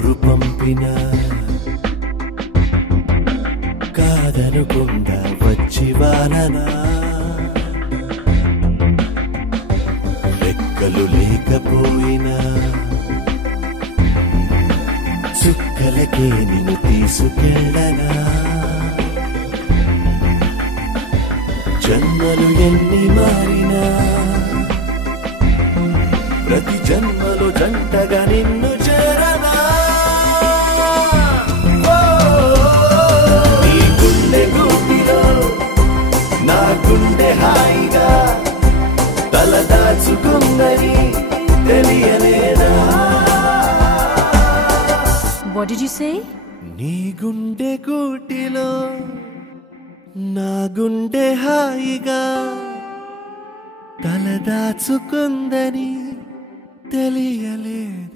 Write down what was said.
కబురు పంపిన కాదనుకుండా వచ్చి వాలనా లెక్కలు లేకపోయినా చుక్కలకే నిన్ను తీసుకెళ్ళనా జన్మలు ఎన్ని మారినా ప్రతి జన్మలో జంటగా నిన్ను చేరనా నీ గుండె గూటిలో నా గుండె హాయిగా తలదాచుకుందని తెలియలేదా What did you say? నీ గుండె గూటిలో నా గుండె హాయిగా తలదాచుకుందని తెలియలేదు